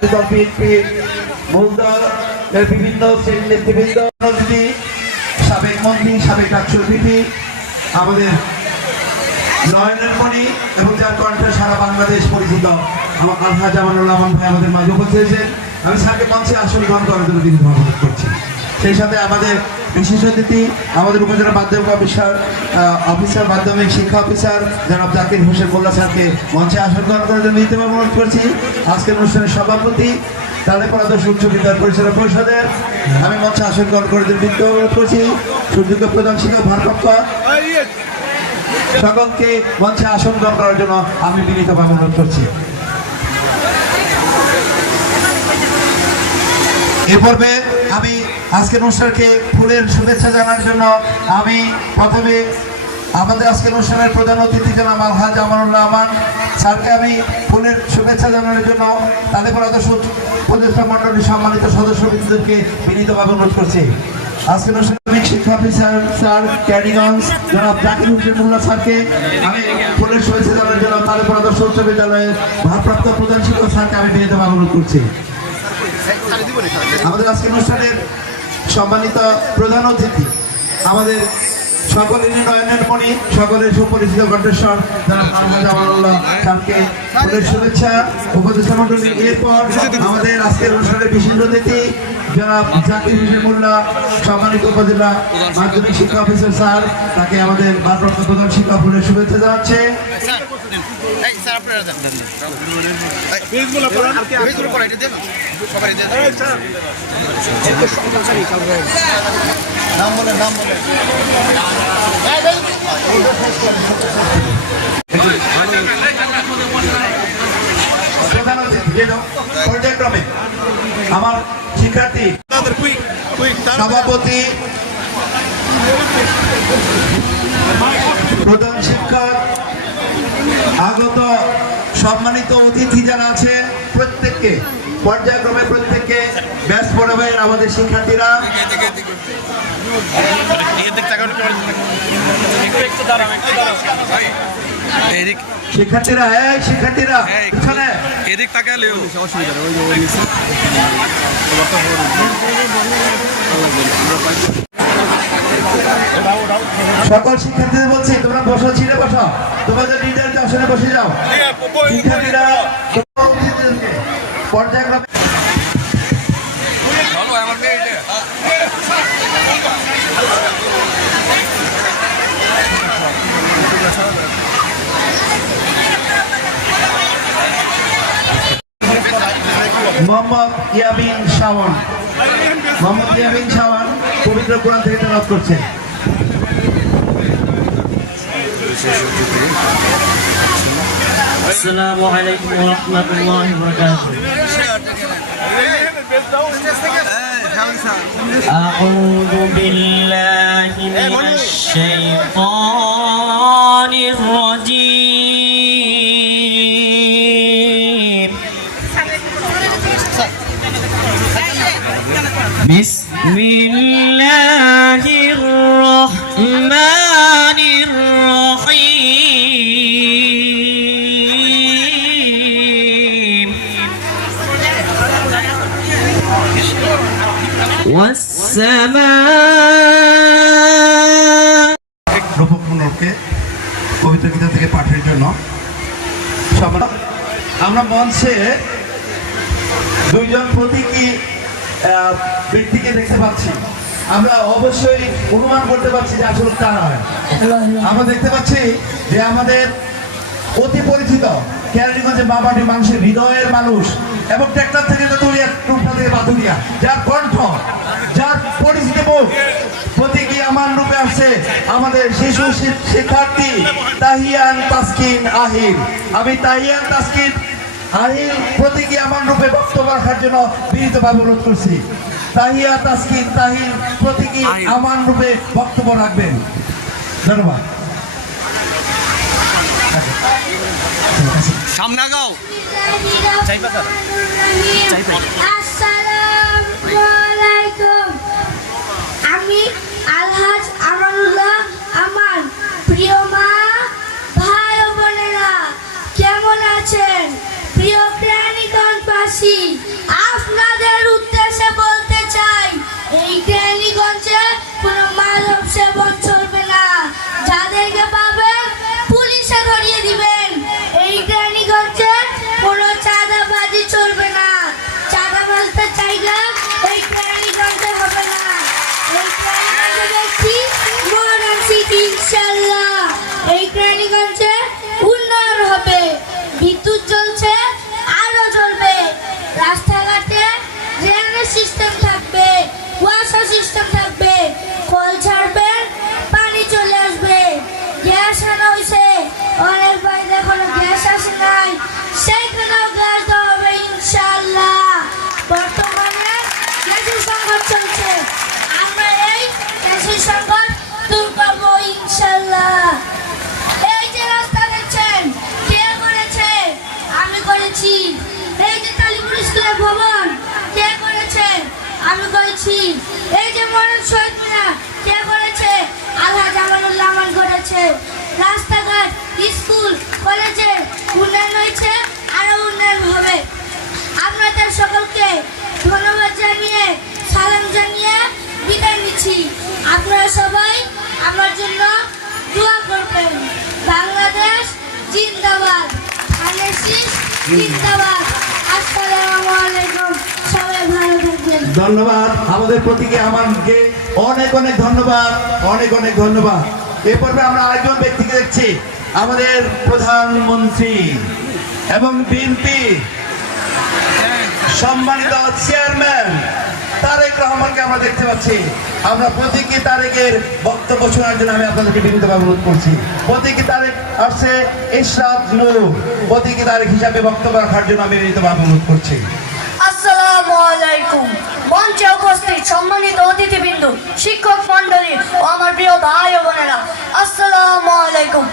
BNP মূলদল বিভিন্ন শ্রেণীর নেতৃবৃন্দ, সাবেক মন্ত্রী, সাবেক ডাকসুর ভিপি, আমাদের নয়নের মণি এবং যার কণ্ঠে সারা বাংলাদেশ পরিচিত আমার আলহাজ আমানুল আমান ভাই আমাদের মাঝে উপস্থিত হয়েছেন। আমি স্যারকে মঞ্চে আসন গ্রহণ করার জন্য বিনীত অনুরোধ করছি। সেই সাথে আমাদের বিশেষ অতিথি আমাদের উপজেলা মাধ্যমিক অফিসার মাধ্যমিক শিক্ষা অফিসার জনাব জাকির হোসেন মোল্লা স্যারকে মঞ্চে আসন গ্রহণ করার জন্য বিনীত অনুরোধ করছি। আজকের অনুষ্ঠানের সভাপতি তালেপাড়া উচ্চ বিদ্যালয় পরিচালনা পরিষদের আমি মঞ্চে আসন গ্রহণ করার জন্য বিনীত অনুরোধ করছি। সুযোগ্য প্রধান শিক্ষক ভারপ্রাপ্ত সকলকে মঞ্চে আসন গ্রহণ করার জন্য আমি বিনীতভাবে অনুরোধ করছি। এ পর্বে আমি আজকের অনুষ্ঠানকে ফুলের শুভেচ্ছা জানার জন্য আমি প্রথমে আমাদের আজকের অনুষ্ঠানের প্রধান অতিথি জনাব আলহাজ আমানুল্লাহ আমান স্যারকে আমি ফুলের শুভেচ্ছা জানানোর জন্য তালেপাড়া উপদেষ্টা মণ্ডলীর সম্মানিত সদস্যবৃন্দদেরকে বিনীতভাবে অনুরোধ করছি। আজকের অনুষ্ঠানে শিক্ষা অফিসার স্যার ক্যারিগঞ্জ জনাব জাকির হোসেন মোল্লা স্যারকে আমি ফুলের শুভেচ্ছা জানানোর জন্য তালেপাড়া উচ্চ বিদ্যালয়ের ভারপ্রাপ্ত প্রধান শিক্ষক স্যারকে আমি বিনীতভাবে অনুরোধ করছি। আমাদের আজকের অনুষ্ঠানের সম্মানিত প্রধান অতিথি আমাদের সকলের নয়নের মণি, সকলের সুপরিচিত কণ্ঠস্বর জনাব আলহাজ আমানুল্লাহ স্যারকে ফুলের শুভেচ্ছা উপদেষ্টা মণ্ডলী। এরপর আমাদের আজকের অনুষ্ঠানের বিশেষ অতিথি জনাব জাকির হোসেন মোল্লা সম্মানিত উপজেলা মাধ্যমিক শিক্ষা অফিসার স্যার, তাকে আমাদের ভারপ্রাপ্ত প্রধান শিক্ষক ফুলের শুভেচ্ছা জানাচ্ছে। পর্যায়ক্রমে আমার শিক্ষার্থী সভাপতি প্রধান শিক্ষক আগত সম্মানিত অতিথি যারা আছে প্রত্যেককে পর্যায়ক্রমে প্রত্যেককে ব্যাস পড়াবেন আমাদের শিক্ষার্থীরা। শিক্ষার্থীরা শিক্ষার্থীরা এদিক তাকালেও সকল শিক্ষার্থীদের বলছি তোমরা বসো, ছিঁড়ে বসো, তোমাদের নির্ধারিত আসনে বসে যাও। শিক্ষার্থীরা পর্যায়ক্রমে মোহাম্মদ ইয়ামিন শাওন পবিত্র কোরআন থেকে তেলাওয়াত করছেন। আসসালামু আলাইকুম ওয়া রাহমাতুল্লাহি ওয়া বারাকাতুহু। আউযু বিল্লাহি মিনাশ শাইতানির রাজীম। বিসমিল্লাহির রাহমানির রাহিম। রূপককে পবিত্র গীতা থেকে পাঠের জন্য আমরা মঞ্চে দুইজন প্রতীকী ব্যক্তিকে দেখতে পাচ্ছি। আমরা অবশ্যই অনুমান করতে পারছি যে আসলে তারা হয়। আমরা দেখতে পাচ্ছি যে আমাদের অতি পরিচিত কেরানীগঞ্জের বাবাটি মানুষের হৃদয়ের মানুষ এবং ট্রাক্টর থেকে তেতুলিয়া, টুকরা থেকে বাতুলিয়া, যার কণ্ঠ, যার পরিচিত মুখ প্রতীকী আমার রূপে আসছে আমাদের শিশু শিক্ষার্থী তাহিয়ান তাসকিন আহির। আমি তাহিয়ান তাসকিন আহির প্রতীকী আমার রূপে বক্তব্য রাখার জন্য বিনীতভাবে অনুরোধ করছি। তাহিয়া তাসকিন তাহির প্রতীকী আমার রূপে বক্তব্য রাখবেন। ধন্যবাদ। সামনে গাও। আসসালামু আলাইকুম। আমি আলহাজ আমানুল্লাহ আমান। প্রিয় মা, ভাই ও বোনেরা, কেমন আছেন? প্রিয় কেরানীগঞ্জবাসী, আছি। এই যে মরণ শহীদ মিনার কে করেছে? আলহাজ আমানুল্লাহ আমান করেছে। রাস্তাঘাট, স্কুল, কলেজে উন্নয়ন হয়েছে, আরো উন্নয়ন হবে। আপনাদের সকলকে ধন্যবাদ জানিয়ে, সালাম জানিয়ে বিদায় নিচ্ছি। আপনারা সবাই আমার জন্য দোয়া করবেন। বাংলাদেশ জিন্দাবাদ, ধানের শীষ জিন্দাবাদ। আসসালামু আলাইকুম, সবাই ভালো থাকবেন। ধন্যবাদ আমাদের প্রতীকে আমাকে অনেক অনেক ধন্যবাদ, অনেক অনেক ধন্যবাদ। এ পর্বে আমরা আরেকজন ব্যক্তিকে দেখছি, আমাদের প্রধানমন্ত্রী এবং বিএনপি সম্মানিত চেয়ারম্যান তারেক রহমানকে আমরা দেখতে পাচ্ছি। আমরা প্রতীকী তারেকের বক্তব্য শোনার জন্য আমি আপনাদেরকে বিনীতভাবে অনুরোধ করছি। প্রতীকী তারেক আসছে ইশরাত নূর, প্রতীকী তারেক হিসাবে বক্তব্য রাখার জন্য আমি বিনীতভাবে অনুরোধ করছি। আসসালামু আলাইকুম। মঞ্চে উপস্থিত সম্মানিত অতিথিবৃন্দ, শিক্ষক মণ্ডলী ও আমার প্রিয় ভাই ও বোনেরা, আসসালামু আলাইকুম।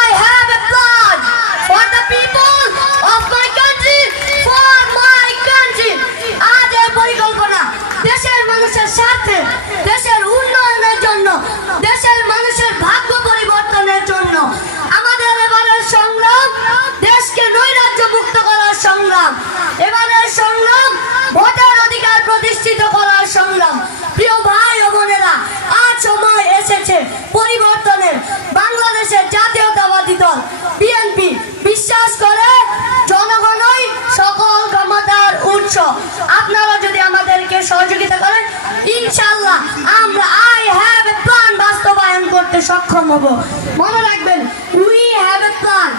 I have a plan for the people of my country, for my country. আজ এই পরিকল্পনা দেশের মানুষের স্বার্থে, দেশের উন্নয়নের জন্য, দেশের মানুষের ভাগ্য পরিবর্তনের জন্য। আমাদের এবারের সংগ্রাম দেশকে নৈরাজ্য মুক্ত করার সংগ্রাম, এবারের সংগ্রাম ভোটের অধিকার প্রতিষ্ঠিত করার সংগ্রাম। প্রিয় ভাই ও বোনেরা, আজ সময় এসেছে পরিবর্তনের। বাংলাদেশের জাতীয়তাবাদী দল বিএনপি বিশ্বাস করে জনগণই সকল ক্ষমতার উৎস। আপনারা যদি আমাদেরকে সহযোগিতা করেন, ইনশাআল্লাহ আমরা I have a plan বাস্তবায়ন করতে সক্ষম হব। মনে রাখবেন, we have a plan,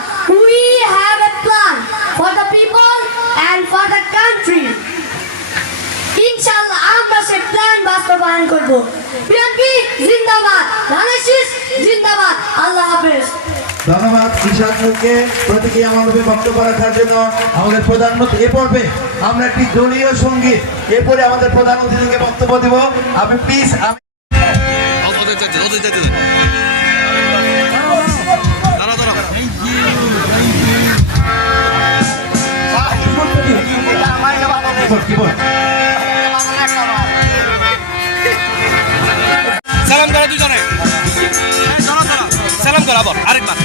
we have a plan for the people and for the country. ইনশাআল্লাহ আমরা সেই প্ল্যান বাস্তবায়ন করব। বিএনপি জিন্দাবাদ, ধানের শীষ জিন্দাবাদ। আল্লাহ হাফেজ। ধন্যবাদ ইশরাত নূরকে প্রতীকী আমাদের বক্তব্য রাখার জন্য। আমাদের প্রধানমন্ত্রী এ পর্বে আমরা একটি দলীয় সঙ্গীত, এরপরে আমাদের প্রধান অতিথিকে বক্তব্য দেব। আপনি প্লিজ সালাম করা দুজনে, সালাম করা বল আরেকবার।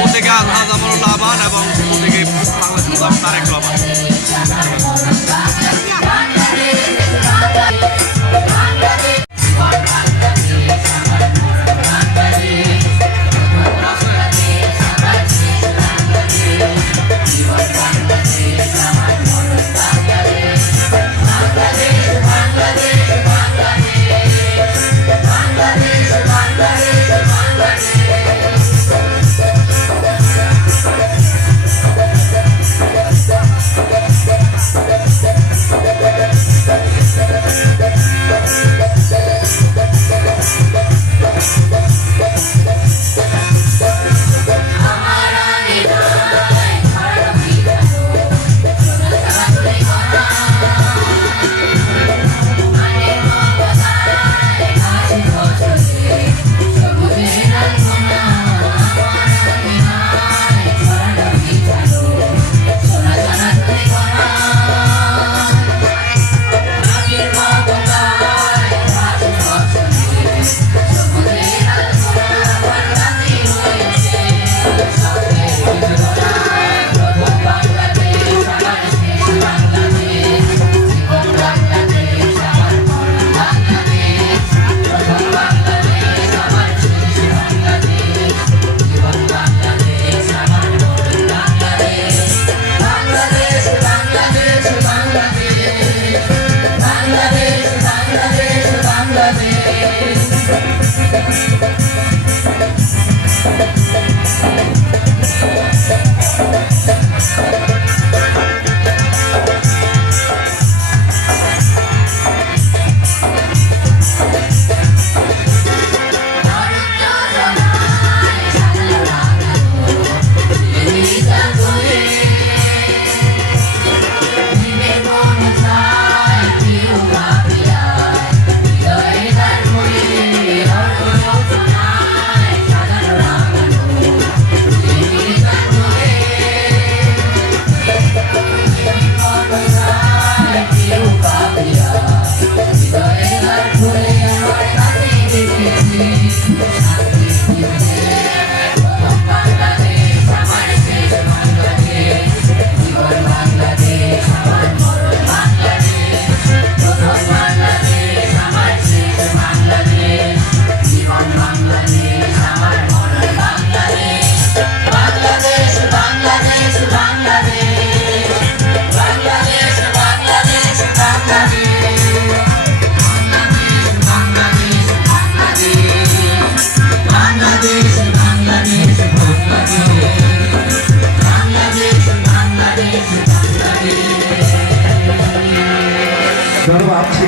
প্রত্যেকে আলহাজ আমানুল্লাহ আমান এবং প্রত্যেকে বাংলাদেশ তারেক রহমান।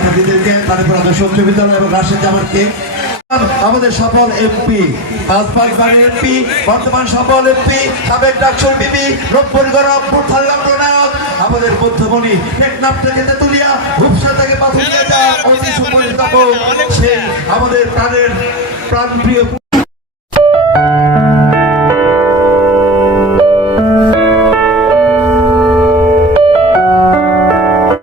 অতিথিদেরকে তারপর আদর্শ উচ্চ বিদ্যালয় এবং রাশেদ জামানকে, আমাদের সফল এমপি বাড়ির এমপি, বর্তমান সফল এমপি, সাবেক ডাকসুর বিবি রব্বর গরম নায়ক, আমাদের মধ্যমণি টেকনাফ থেকে তেতুলিয়া, রূপসা থেকে পাথুরিয়া যা অতি সুপরিচিত সেই আমাদের প্রাণপ্রিয়